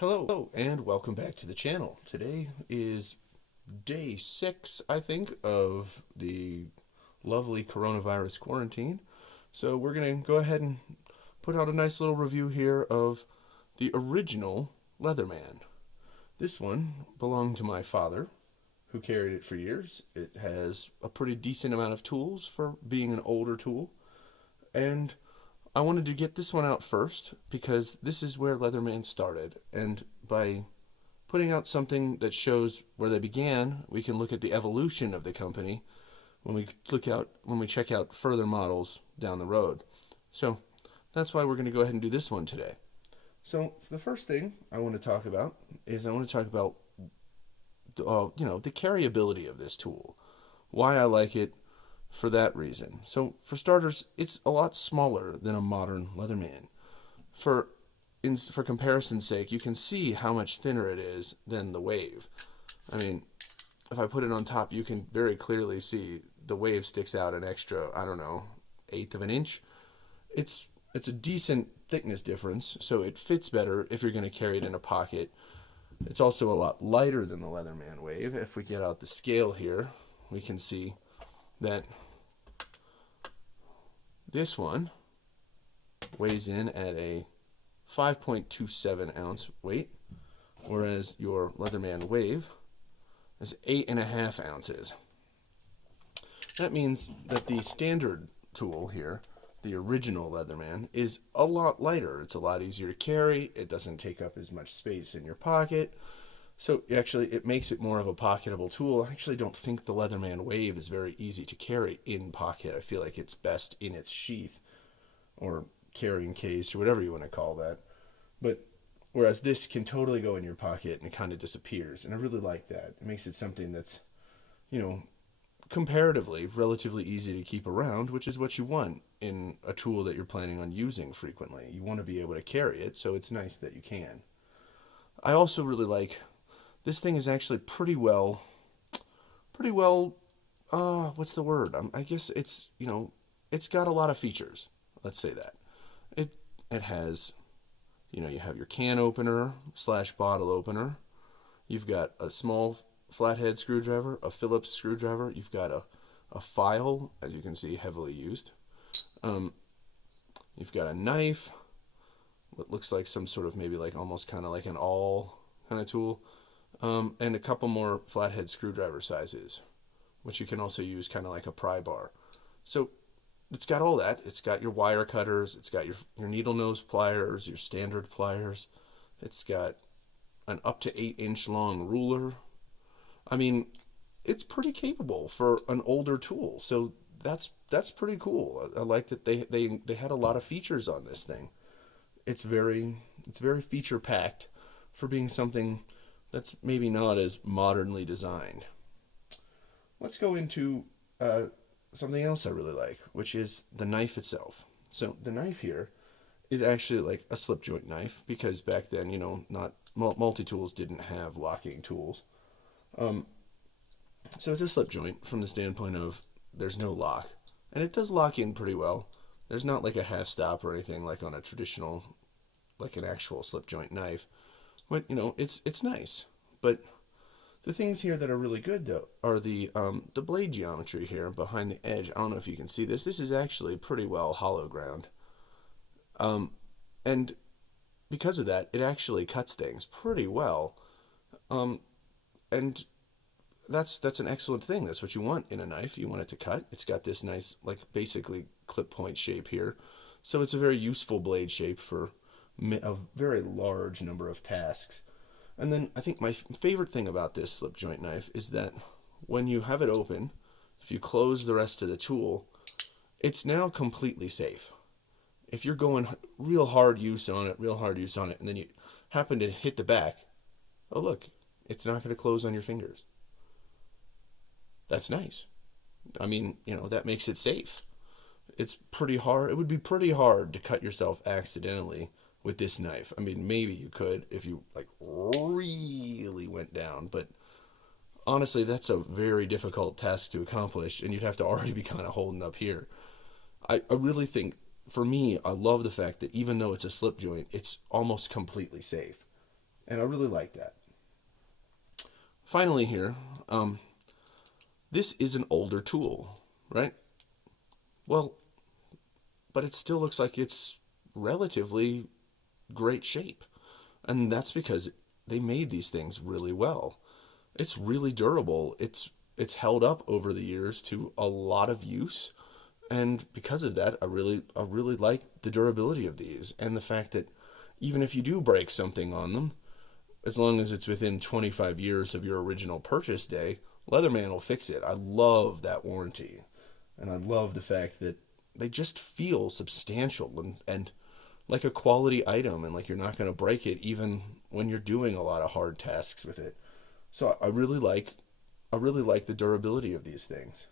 Hello and welcome back to the channel. Today is day 6, I think, of the lovely coronavirus quarantine. So we're going to go ahead and put out a nice little review here of the original Leatherman. This one belonged to my father, who carried it for years. It has a pretty decent amount of tools for being an older tool. And I wanted to get this one out first because this is where Leatherman started. And by putting out something that shows where they began, we can look at the evolution of the company when we check out further models down the road. So that's why we're going to go ahead and do this one today. So the first thing I want to talk about is the carryability of this tool. Why I like it for that reason. So for starters, it's a lot smaller than a modern Leatherman. For comparison's sake, you can see how much thinner it is than the Wave. I mean, if I put it on top, you can very clearly see the Wave sticks out an extra, I don't know, eighth of an inch. It's a decent thickness difference, so it fits better if you're going to carry it in a pocket. It's also a lot lighter than the Leatherman Wave. If we get out the scale here, we can see that this one weighs in at a 5.27 ounce weight, whereas your Leatherman Wave is 8.5 ounces. That means that the standard tool here, the original Leatherman, is a lot lighter. It's a lot easier to carry. It doesn't take up as much space in your pocket. So actually, it makes it more of a pocketable tool. I actually don't think the Leatherman Wave is very easy to carry in pocket. I feel like it's best in its sheath or carrying case or whatever you want to call that. But whereas this can totally go in your pocket and it kind of disappears. And I really like that. It makes it something that's, comparatively relatively easy to keep around, which is what you want in a tool that you're planning on using frequently. You want to be able to carry it, so it's nice that you can. I also really like this thing is actually what's the word? I guess it's got a lot of features. Let's say that. It has, you have your can opener / bottle opener. You've got a small flathead screwdriver, a Phillips screwdriver. You've got a file, as you can see, heavily used. You've got a knife, what looks like some sort of maybe like almost kind of like an awl kind of tool. And a couple more flathead screwdriver sizes, which you can also use kind of like a pry bar. So it's got all that. It's got your wire cutters. It's got your needle nose pliers, your standard pliers. It's got an up to 8-inch long ruler. I mean, it's pretty capable for an older tool. So that's pretty cool. I like that they had a lot of features on this thing. It's very feature packed for being something that's maybe not as modernly designed. Let's go into something else I really like, which is the knife itself. So the knife here is actually like a slip joint knife because back then, not multi-tools didn't have locking tools. So it's a slip joint from the standpoint of there's no lock, and it does lock in pretty well. There's not like a half stop or anything like on a traditional, like an actual slip joint knife. But it's nice. But the things here that are really good though are the blade geometry here behind the edge. I don't know if you can see this. This is actually pretty well hollow ground. And because of that, it actually cuts things pretty well. And that's an excellent thing. That's what you want in a knife. You want it to cut. It's got this nice, like basically clip point shape here. So it's a very useful blade shape for a very large number of tasks. And then I think my favorite thing about this slip joint knife is that when you have it open, if you close the rest of the tool, it's now completely safe. If you're going real hard use on it, and then you happen to hit the back, oh look, it's not going to close on your fingers. That's nice. I mean, that makes it safe. It's pretty hard. It would be pretty hard to cut yourself accidentally with this knife. I mean, maybe you could if you like really went down, but honestly, that's a very difficult task to accomplish, and you'd have to already be kind of holding up here. I really think, for me, I love the fact that even though it's a slip joint, it's almost completely safe. And I really like that. Finally here, this is an older tool, right? Well, but it still looks like it's relatively great shape. And that's because they made these things really well. It's really durable. It's held up over the years to a lot of use. And because of that, I really like the durability of these and the fact that even if you do break something on them, as long as it's within 25 years of your original purchase day, Leatherman will fix it. I love that warranty. And I love the fact that they just feel substantial and like a quality item, and like you're not going to break it even when you're doing a lot of hard tasks with it. So I really like the durability of these things.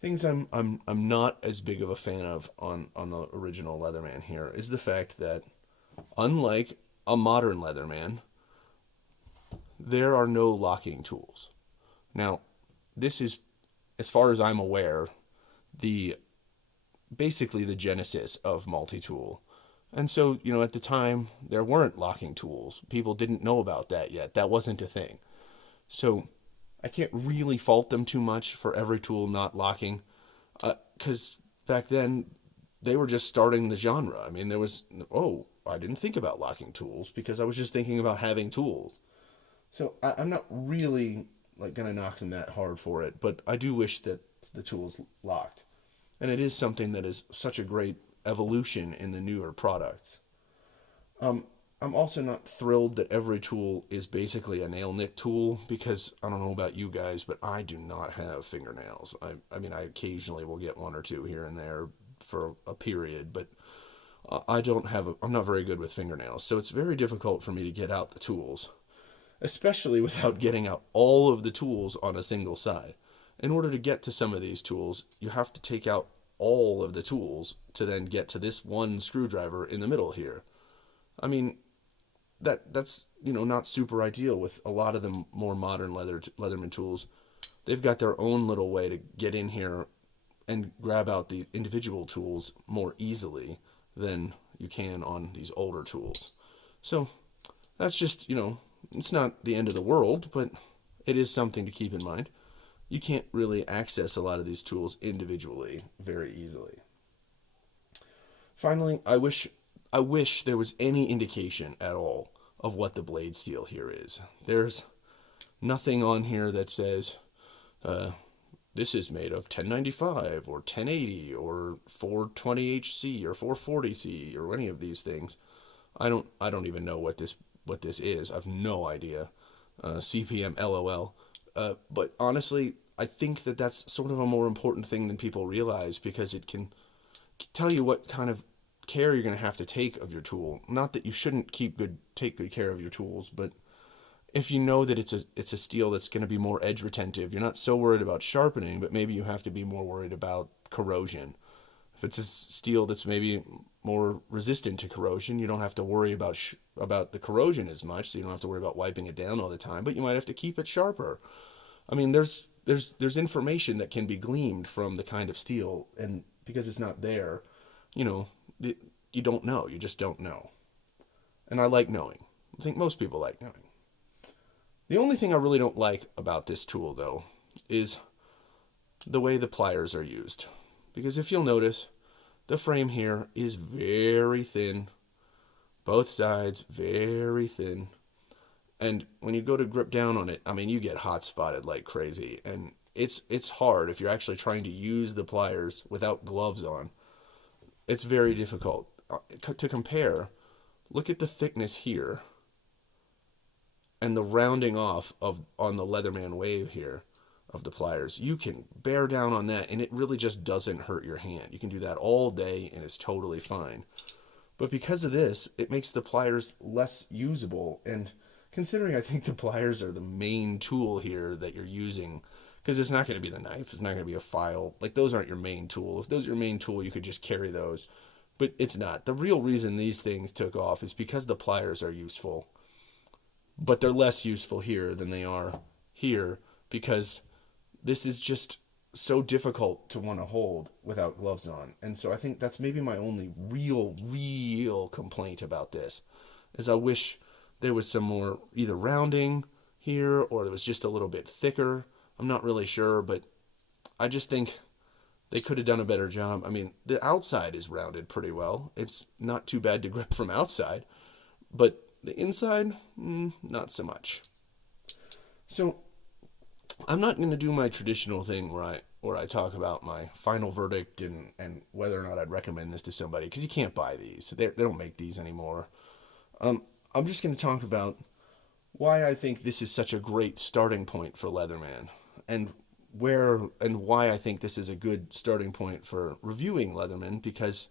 Things I'm not as big of a fan of on the original Leatherman here is the fact that unlike a modern Leatherman, there are no locking tools. Now, this is, as far as I'm aware, the basically the genesis of multi-tool. And so, at the time, there weren't locking tools. People didn't know about that yet. That wasn't a thing. So, I can't really fault them too much for every tool not locking, because back then, they were just starting the genre. I mean, there was, oh, I didn't think about locking tools because I was just thinking about having tools. So, I'm not really like gonna knock them that hard for it, but I do wish that the tool's locked. And it is something that is such a great evolution in the newer products. Um, I'm also not thrilled that every tool is basically a nail nick tool because I don't know about you guys, but I do not have fingernails. I mean, I occasionally will get one or two here and there for a period, but I'm not very good with fingernails. So it's very difficult for me to get out the tools, especially without getting out all of the tools on a single side. In order to get to some of these tools, you have to take out all of the tools to then get to this one screwdriver in the middle here. I mean, that's not super ideal with a lot of the more modern Leatherman tools. They've got their own little way to get in here and grab out the individual tools more easily than you can on these older tools. So that's just, it's not the end of the world, but it is something to keep in mind. You can't really access a lot of these tools individually very easily. Finally, I wish there was any indication at all of what the blade steel here is. There's nothing on here that says this is made of 1095 or 1080 or 420HC or 440C or any of these things. I don't even know what this is. I've no idea. CPM LOL. But honestly, I think that that's sort of a more important thing than people realize because it can tell you what kind of care you're going to have to take of your tool. Not that you shouldn't take good care of your tools, but if you know that it's a steel that's going to be more edge retentive, you're not so worried about sharpening, but maybe you have to be more worried about corrosion. If it's a steel that's maybe more resistant to corrosion, you don't have to worry about the corrosion as much, so you don't have to worry about wiping it down all the time, but you might have to keep it sharper. I mean, there's information that can be gleaned from the kind of steel, and because it's not there, you know, you don't know. You just don't know. And I like knowing. I think most people like knowing. The only thing I really don't like about this tool, though, is the way the pliers are used. Because if you'll notice, the frame here is very thin. Both sides, very thin. And when you go to grip down on it, I mean, you get hot spotted like crazy. And it's hard if you're actually trying to use the pliers without gloves on. It's very difficult. To compare, look at the thickness here and the rounding off on the Leatherman wave here of the pliers. You can bear down on that and it really just doesn't hurt your hand. You can do that all day and it's totally fine. But because of this, it makes the pliers less usable. And considering I think the pliers are the main tool here that you're using, because it's not going to be the knife, it's not going to be a file. Like, those aren't your main tool. If those are your main tool, you could just carry those. But it's not. The real reason these things took off is because the pliers are useful. But they're less useful here than they are here because this is just so difficult to want to hold without gloves on. And so I think that's maybe my only real complaint about this is I wish there was some more either rounding here or it was just a little bit thicker. I'm not really sure, but I just think they could have done a better job. I mean, the outside is rounded pretty well. It's not too bad to grip from outside, but the inside, not so much. So I'm not going to do my traditional thing where I talk about my final verdict and whether or not I'd recommend this to somebody because you can't buy these. They don't make these anymore. I'm just going to talk about why I think this is such a great starting point for Leatherman and why I think this is a good starting point for reviewing Leatherman because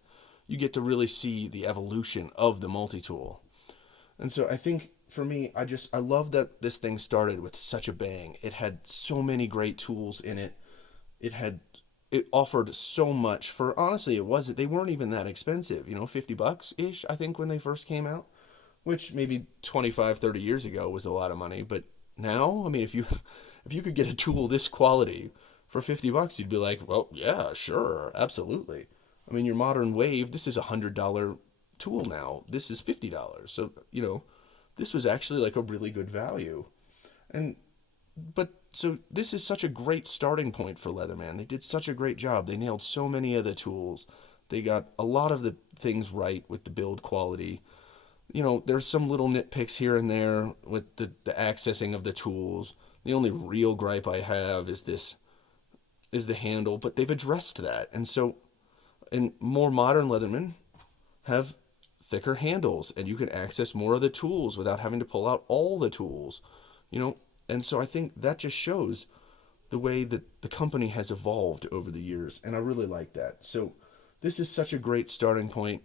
you get to really see the evolution of the multi-tool. And so I think for me, I love that this thing started with such a bang. It had so many great tools in it. It had it offered so much for honestly they weren't even that expensive, $50 ish I think when they first came out, which maybe 25, 30 years ago was a lot of money, but now, I mean, if you could get a tool this quality for $50, you'd be like, well, yeah, sure, absolutely. I mean, your modern wave, this is $100 tool now. This is $50. So, this was actually like a really good value. And but so this is such a great starting point for Leatherman. They did such a great job. They nailed so many of the tools. They got a lot of the things right with the build quality. There's some little nitpicks here and there with the accessing of the tools. The only real gripe I have is the handle, but they've addressed that. And so, in more modern Leatherman have thicker handles, and you can access more of the tools without having to pull out all the tools. You know, and so I think that just shows the way that the company has evolved over the years, and I really like that. So this is such a great starting point,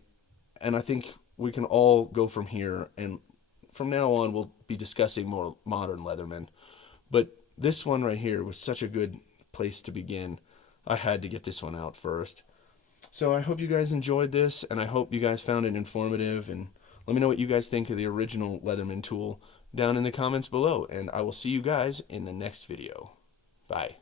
and I think we can all go from here. And from now on, we'll be discussing more modern Leatherman. But this one right here was such a good place to begin. I had to get this one out first. So I hope you guys enjoyed this, and I hope you guys found it informative. And let me know what you guys think of the original Leatherman tool down in the comments below. And I will see you guys in the next video. Bye.